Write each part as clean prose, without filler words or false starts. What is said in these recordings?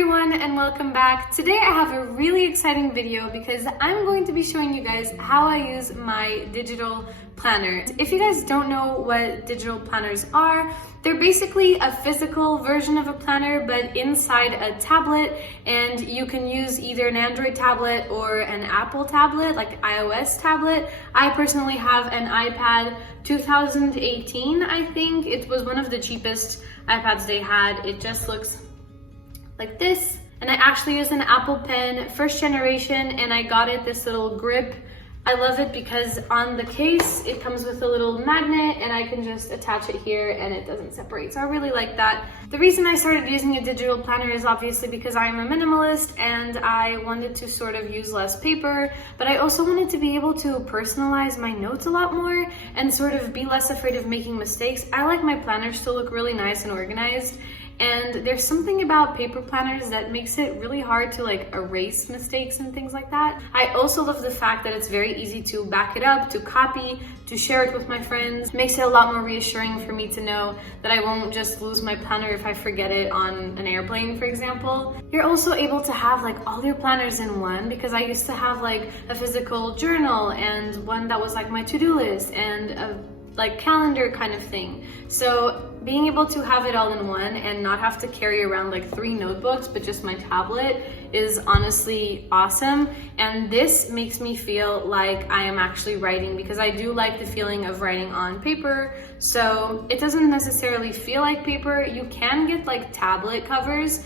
everyone and welcome back. Today I have a really exciting video because I'm going to be showing you guys how I use my digital planner. If you guys don't know what digital planners are, they're basically a physical version of a planner but inside a tablet, and you can use either an Android tablet or an Apple tablet, like iOS tablet. I personally have an iPad 2018, I think. It was one of the cheapest iPads they had. It just looks like this, and I actually use an Apple Pen, first generation, and I got it this little grip. I love it because on the case it comes with a little magnet and I can just attach it here and it doesn't separate, so I really like that. The reason I started using a digital planner is obviously because I'm a minimalist and I wanted to sort of use less paper, but I also wanted to be able to personalize my notes a lot more and sort of be less afraid of making mistakes. I like my planners to look really nice and organized, and there's something about paper planners that makes it really hard to like erase mistakes and things like that. I also love the fact that it's very easy to back it up, to copy, to share it with my friends. It makes it a lot more reassuring for me to know that I won't just lose my planner if I forget it on an airplane, for example. You're also able to have like all your planners in one, because I used to have like a physical journal and one that was like my to-do list and a like calendar kind of thing. So being able to have it all in one and not have to carry around like 3 notebooks but just my tablet is honestly awesome. And this makes me feel like I am actually writing, because I do like the feeling of writing on paper. So it doesn't necessarily feel like paper. You can get like tablet covers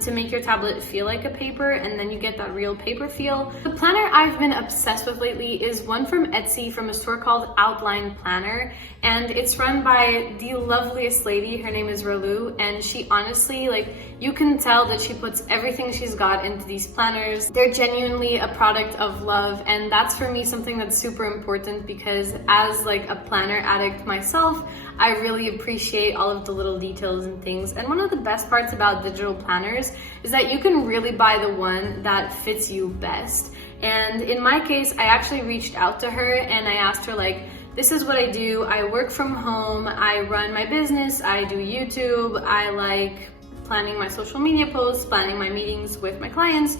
to make your tablet feel like a paper, and then you get that real paper feel. The planner I've been obsessed with lately is one from Etsy from a store called Outline Planner, and it's run by the loveliest lady. Her name is Ralu, and she honestly, like, you can tell that she puts everything she's got into these planners. They're genuinely a product of love, and that's for me something that's super important, because as like a planner addict myself, I really appreciate all of the little details and things. And one of the best parts about digital planners is that you can really buy the one that fits you best. And in my case, I actually reached out to her and I asked her, like, this is what I do. I work from home, I run my business, I do YouTube, I like planning my social media posts, planning my meetings with my clients.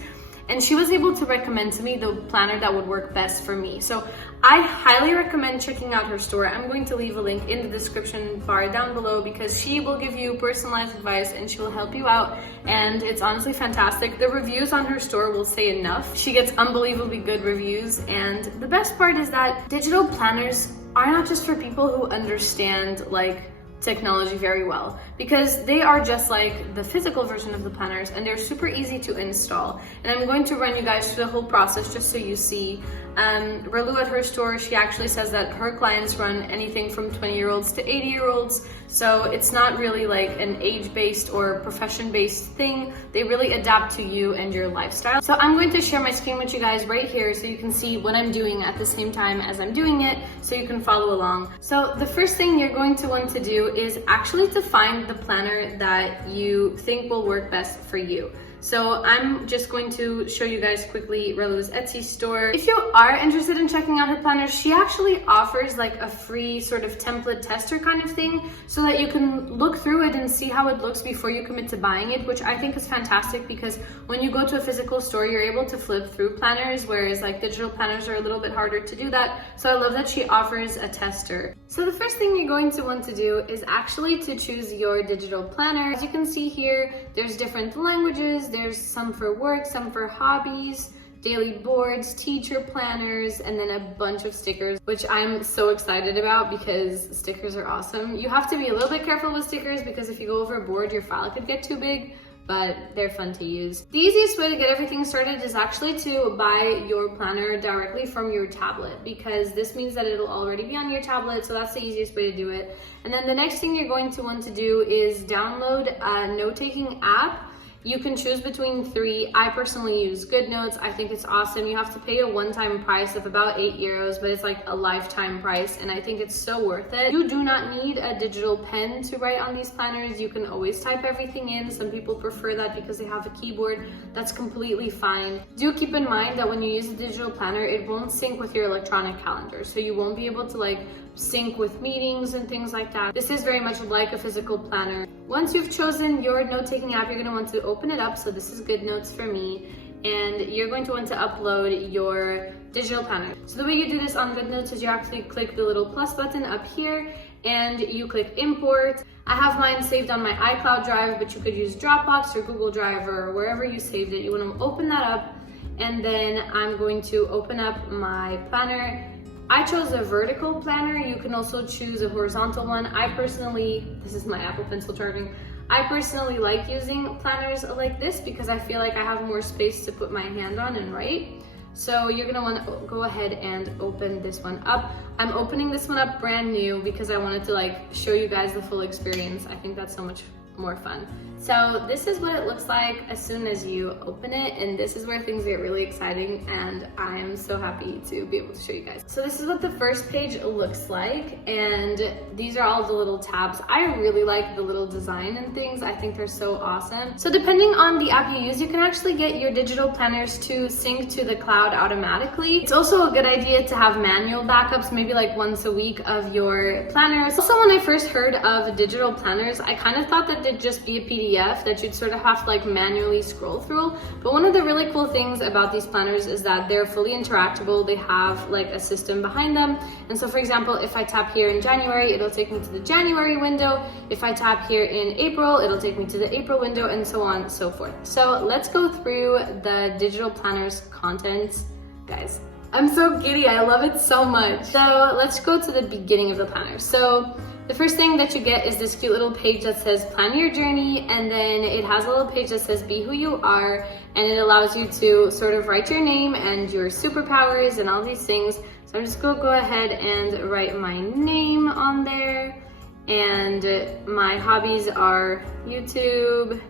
And she was able to recommend to me the planner that would work best for me. So I highly recommend checking out her store. I'm going to leave a link in the description bar down below, because she will give you personalized advice and she will help you out. And it's honestly fantastic. The reviews on her store will say enough. She gets unbelievably good reviews. And the best part is that digital planners are not just for people who understand like technology very well, because they are just like the physical version of the planners and they're super easy to install. And I'm going to run you guys through the whole process just so you see. Ralu at her store, she actually says that her clients run anything from 20-year-olds to 80-year-olds. So it's not really like an age-based or profession-based thing. They really adapt to you and your lifestyle. So I'm going to share my screen with you guys right here so you can see what I'm doing at the same time as I'm doing it, so you can follow along. So the first thing you're going to want to do is actually to find the planner that you think will work best for you. So I'm just going to show you guys quickly Ralu's Etsy store. If you are interested in checking out her planners, she actually offers like a free sort of template tester kind of thing, so that you can look through it and see how it looks before you commit to buying it, which I think is fantastic, because when you go to a physical store, you're able to flip through planners, whereas like digital planners are a little bit harder to do that. So I love that she offers a tester. So the first thing you're going to want to do is actually to choose your digital planner. As you can see here, there's different languages. There's some for work, some for hobbies, daily boards, teacher planners, and then a bunch of stickers, which I'm so excited about because stickers are awesome. You have to be a little bit careful with stickers, because if you go overboard, your file could get too big, but they're fun to use. The easiest way to get everything started is actually to buy your planner directly from your tablet, because this means that it'll already be on your tablet, so that's the easiest way to do it. And then the next thing you're going to want to do is download a note-taking app. You can choose between 3. I personally use Goodnotes. I think it's awesome. You have to pay a one-time price of about €8, but it's like a lifetime price, and I think it's so worth it. You do not need a digital pen to write on these planners. You can always type everything in. Some people prefer that because they have a keyboard. That's completely fine. Do keep in mind that when you use a digital planner, it won't sync with your electronic calendar, so you won't be able to like sync with meetings and things like that. This is very much like a physical planner. Once you've chosen your note-taking app, you're going to want to open it up. So this is Goodnotes for me, and you're going to want to upload your digital planner. So the way you do this on Goodnotes is you actually click the little plus button up here and you click import. I have mine saved on my iCloud drive, but you could use Dropbox or Google Drive or wherever you saved it. You want to open that up, and then I'm going to open up my planner. I chose a vertical planner. You can also choose a horizontal one. I personally, this is my Apple Pencil charging. I personally like using planners like this because I feel like I have more space to put my hand on and write. So you're gonna want to go ahead and open this one up. I'm opening this one up brand new because I wanted to like show you guys the full experience. I think that's so much more fun. So this is what it looks like as soon as you open it, and this is where things get really exciting, and I'm so happy to be able to show you guys. So this is what the first page looks like, and these are all the little tabs. I really like the little design and things. I think they're so awesome. So depending on the app you use, you can actually get your digital planners to sync to the cloud automatically. It's also a good idea to have manual backups, maybe like once a week, of your planners. Also, when I first heard of digital planners, I kind of thought that they'd just be a PDF that you'd sort of have to like manually scroll through. But one of the really cool things about these planners is that they're fully interactable. They have like a system behind them. And so for example, if I tap here in January, it'll take me to the January window. If I tap here in April, it'll take me to the April window, and so on and so forth. So let's go through the digital planners content, guys. I'm so giddy, I love it so much. So let's go to the beginning of the planner. So the first thing that you get is this cute little page that says plan your journey, and then it has a little page that says be who you are, and it allows you to sort of write your name and your superpowers and all these things. So I'm just gonna go ahead and write my name on there, and my hobbies are YouTube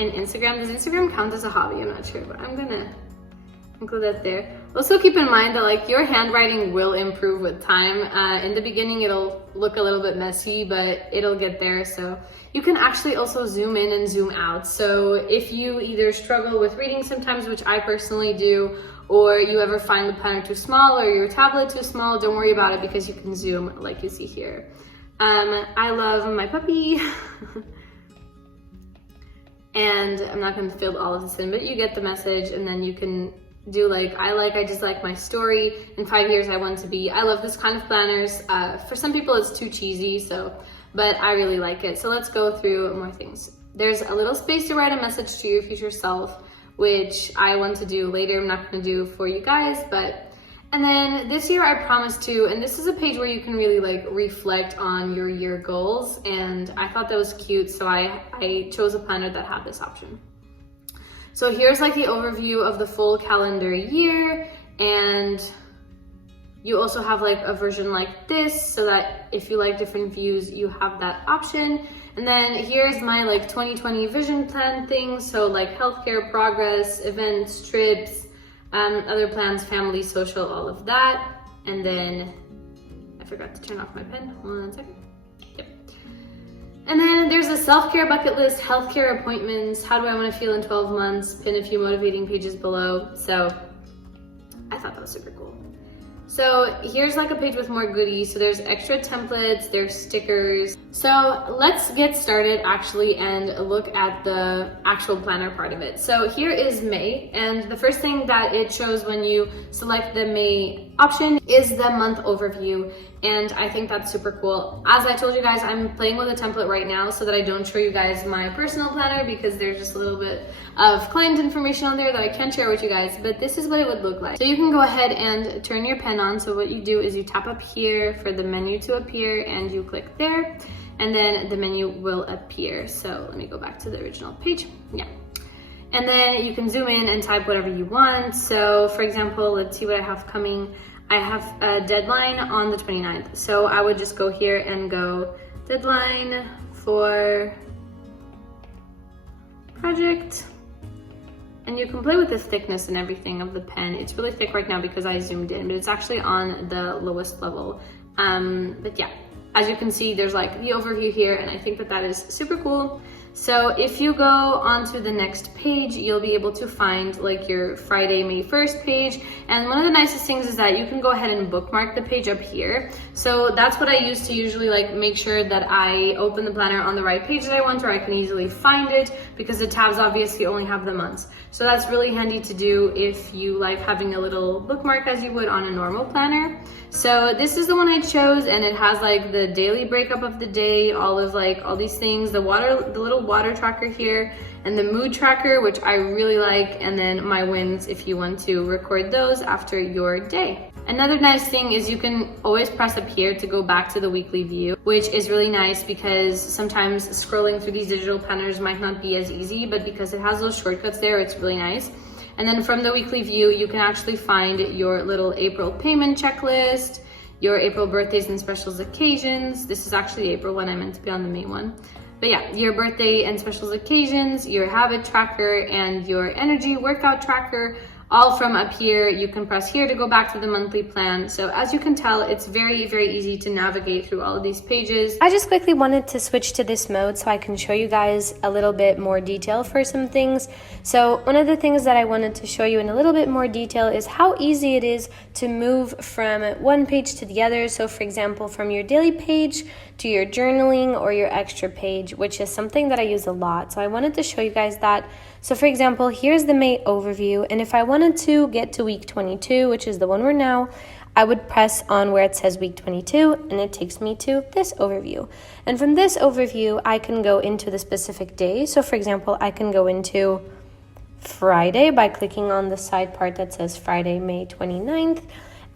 and Instagram. Does Instagram count as a hobby? I'm not sure, but I'm gonna include that there. Also keep in mind that like your handwriting will improve with time. In the beginning it'll look a little bit messy, but it'll get there. So you can actually also zoom in and zoom out. So if you either struggle with reading sometimes, which I personally do, or you ever find the planner too small or your tablet too small, don't worry about it because you can zoom like you see here. I love my puppy. And I'm not going to fill all of this in, but you get the message, and then you can do like, I just like my story. In 5 years I want to be. I love this kind of planners. For some people it's too cheesy, but I really like it. So let's go through more things. There's a little space to write a message to your future self, which I want to do later. I'm not going to do for you guys, and then this year I promised to, and this is a page where you can really like reflect on your year goals, and I thought that was cute, so I chose a planner that had this option. So here's like the overview of the full calendar year, and you also have like a version like this so that if you like different views, you have that option. And then here's my like 2020 vision plan thing. So like healthcare, progress, events, trips, other plans, family, social, all of that. And then I forgot to turn off my pen. Hold on a second. Yep. And then there's a self-care bucket list, healthcare appointments, how do I want to feel in 12 months, pin a few motivating pages below. So I thought that was super cool. So here's like a page with more goodies. So there's extra templates, there's stickers. So let's get started actually and look at the actual planner part of it. So here is May, and the first thing that it shows when you select the May option is the month overview. And I think that's super cool. As I told you guys, I'm playing with a template right now so that I don't show you guys my personal planner because there's just a little bit of client information on there that I can't share with you guys, but this is what it would look like. So you can go ahead and turn your pen on. So what you do is you tap up here for the menu to appear, and you click there, and then the menu will appear. So let me go back to the original page. Yeah. And then you can zoom in and type whatever you want. So for example, let's see what I have coming. I have a deadline on the 29th. So I would just go here and go deadline for project. And you can play with the thickness and everything of the pen. It's really thick right now because I zoomed in, but it's actually on the lowest level. But yeah, as you can see, there's like the overview here, and I think that that is super cool. So if you go onto the next page, you'll be able to find like your Friday, May 1st page. And one of the nicest things is that you can go ahead and bookmark the page up here. So that's what I use to usually like make sure that I open the planner on the right page that I want, or I can easily find it, because the tabs obviously only have the months. So that's really handy to do if you like having a little bookmark as you would on a normal planner. So this is the one I chose, and it has like the daily breakup of the day, all these things, the little water tracker here, and the mood tracker, which I really like, and then my wins if you want to record those after your day. Another nice thing is you can always press up here to go back to the weekly view, which is really nice because sometimes scrolling through these digital planners might not be as easy, but because it has those shortcuts there, it's really nice. And then from the weekly view, you can actually find your little April payment checklist, your April birthdays and specials occasions. This is actually April one, I meant to be on the May one. But yeah, your birthday and specials occasions, your habit tracker, and your energy workout tracker, all from up here. You can press here to go back to the monthly plan. So as you can tell, it's very, very easy to navigate through all of these pages. I just quickly wanted to switch to this mode so I can show you guys a little bit more detail for some things. So one of the things that I wanted to show you in a little bit more detail is how easy it is to move from one page to the other. So for example, from your daily page to your journaling or your extra page, which is something that I use a lot. So I wanted to show you guys that. So for example, here's the May overview, and if I wanted to get to week 22, which is the one we're now, I would press on where it says week 22, and it takes me to this overview. And from this overview, I can go into the specific day. So for example, I can go into Friday by clicking on the side part that says Friday, May 29th.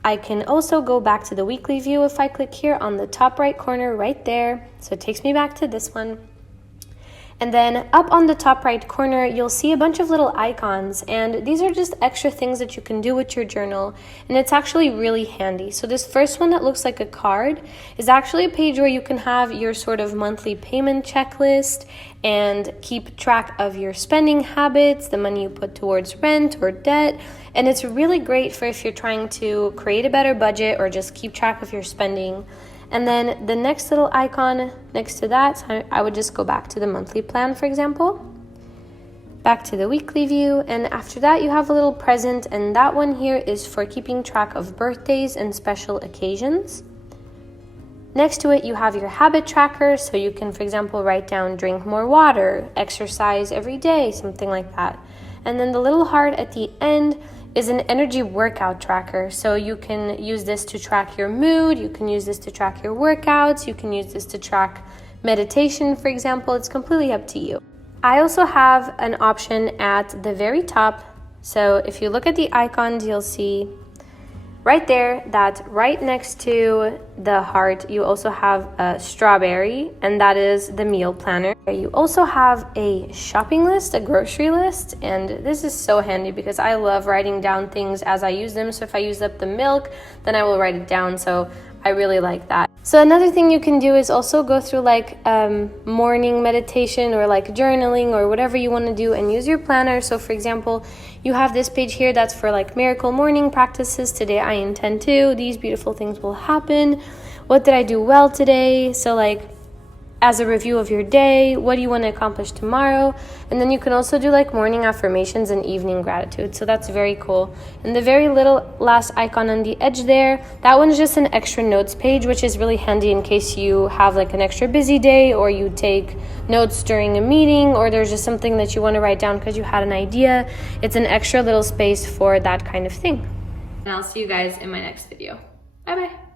I can also go back to the weekly view if I click here on the top right corner right there. So it takes me back to this one. And then up on the top right corner, you'll see a bunch of little icons, and these are just extra things that you can do with your journal, and it's actually really handy. So this first one that looks like a card is actually a page where you can have your sort of monthly payment checklist and keep track of your spending habits, the money you put towards rent or debt, and it's really great for if you're trying to create a better budget or just keep track of your spending. And then the next little icon next to that, I would just go back to the monthly plan, for example, back to the weekly view, and after that you have a little present, and that one here is for keeping track of birthdays and special occasions. Next to it you have your habit tracker, so you can, for example, write down drink more water, exercise every day, something like that. And then the little heart at the end is an energy workout tracker. So you can use this to track your mood, you can use this to track your workouts, you can use this to track meditation, for example. It's completely up to you. I also have an option at the very top. So if you look at the icons, you'll see right there that right next to the heart, you also have a strawberry, and that is the meal planner. You also have a shopping list, a grocery list, and this is so handy because I love writing down things as I use them. So if I use up the milk, then I will write it down. So I really like that. So another thing you can do is also go through like morning meditation or like journaling or whatever you want to do and use your planner. So for example, you have this page here that's for like miracle morning practices. Today I intend to, these beautiful things will happen. What did I do well today? So like as a review of your day, what do you want to accomplish tomorrow? And then you can also do like morning affirmations and evening gratitude. So that's very cool. And the very little last icon on the edge there, that one's just an extra notes page, which is really handy in case you have like an extra busy day or you take notes during a meeting or there's just something that you want to write down because you had an idea. It's an extra little space for that kind of thing. And I'll see you guys in my next video. Bye bye.